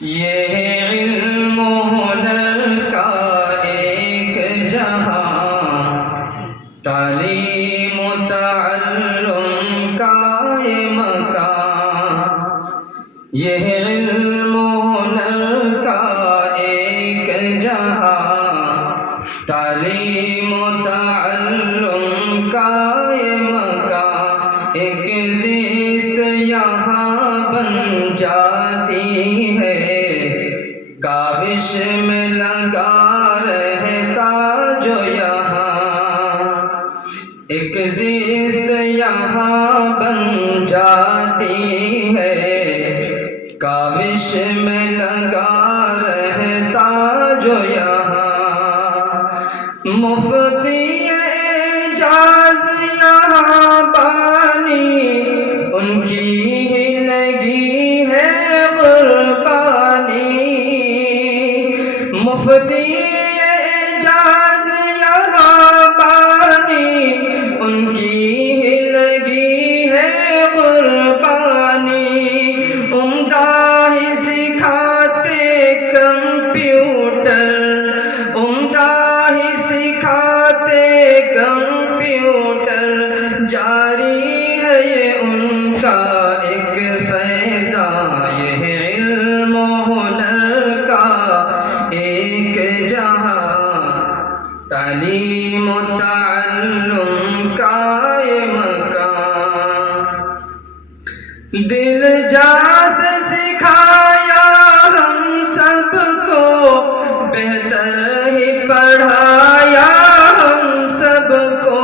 یہ علم و ہنر کا ایک جہاں، تعلیم و تعلم کا یہ مکان۔ یہ علم و ہنر کا ایک جہاں، تعلیم و تعلم کا یہ مکان۔ ایک زیست یہاں بن جاتی ہے، کاوش میں لگا رہتا جو یہاں۔ ایک زیست یہاں بن جاتی ہے، کاوش میں لگا رہتا جو یہاں۔ مفتی اعجاز یہاں بانی، ان کی ہی لگی ہے قربانی۔ مفتی اعجاز یہاں بانی، ان کی ہی لگی ہے قربانی۔ عمدہ ہی سکھاتے کمپیوٹر، عمدہ ہی سکھاتے کمپیوٹر، جاری ہے یہ ان کا ایک فیضان۔ یہ علم و ہنر کا ایک جہاں، تعلیم و تعلم کا یہ مکان۔ دل جا سے سکھایا ہم سب کو، بہتر ہی پڑھایا ہم سب کو۔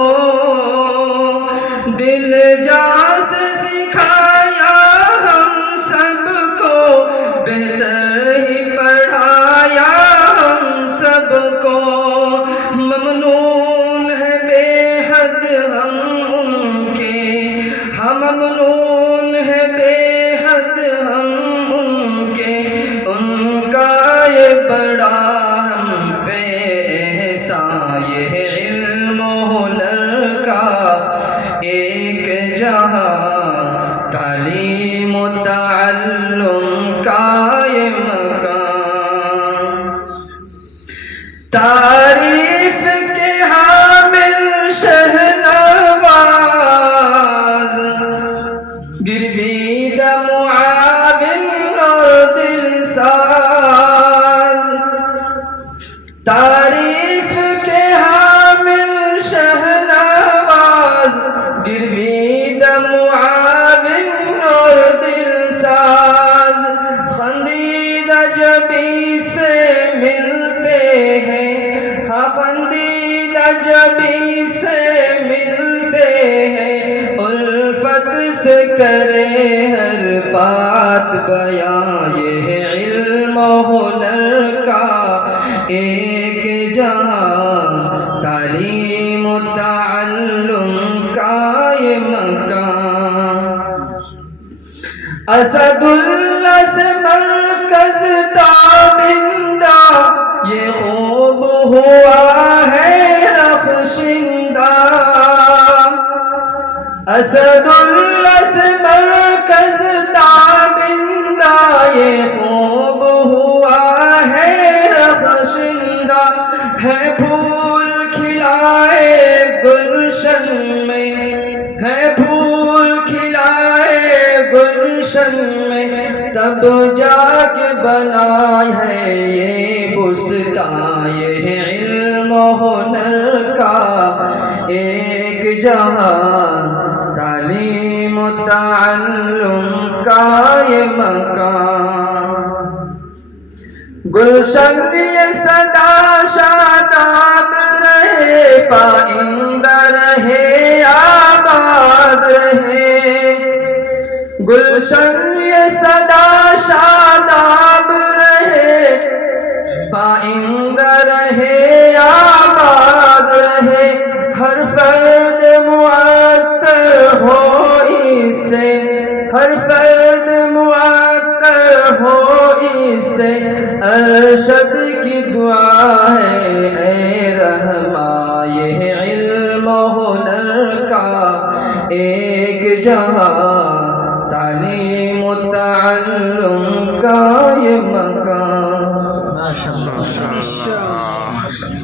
دل جا سے سکھایا ہم سب کو، بہتر ہی پڑھایا ہم سب کو۔ ممنون ہے بے حد ہم ان کے، ہم ممنون ہے بے حد ہم ان کے، ان کا یہ بڑا ہم پہ احسان۔ یہ علم و ہنر کا ایک جہاں، تعلیم و تعلم کا یہ مکان۔ تعریف کے حامل شہنواز، گرویدہ معاون اور دل ساز۔ تعریف کے حامل شہنواز، گرویدہ معاون اور دل ساز۔ خندیدہ جبیں سے ملتے ہیں، ہاں خندیدہ جبیں سے ملتے ہیں، الفت سے کرے ہر بات بیان۔ یہ علم و ہنر کا ایک جہاں، تعلیم و تعلم کا یہ مکان۔ اسد اللہ سے مرکز تابندہ، یہ خوب ہوا ہے رخشندہ۔ اسد اللہ سے مرکز تابندہ، یہ خوب ہوا ہے رخشندہ۔ ہے پھول کھلائے گلشن میں، ہے پھول کھلائے گلشن میں، تب جا کے بنا ہے یہ بستان۔ یہ علم و ہنر کا ایک جہاں، تعلیم و تعلم کا یہ مکان۔ گلشن یہ سدا شاداب رہے، پائندہ رہے آباد رہے۔ گلشن یہ سدا شاداب رہے، پائندہ رہے آباد رہے۔ ہر فرد معطر ہو اس سے، ہر فرد معطر ہو اس سے، ارشد کی دعا ہے اے رحماں۔ یہ علم و ہنر کا ایک جہاں، تعلیم و تعلم کا یہ مکان. ماشاءاللہ.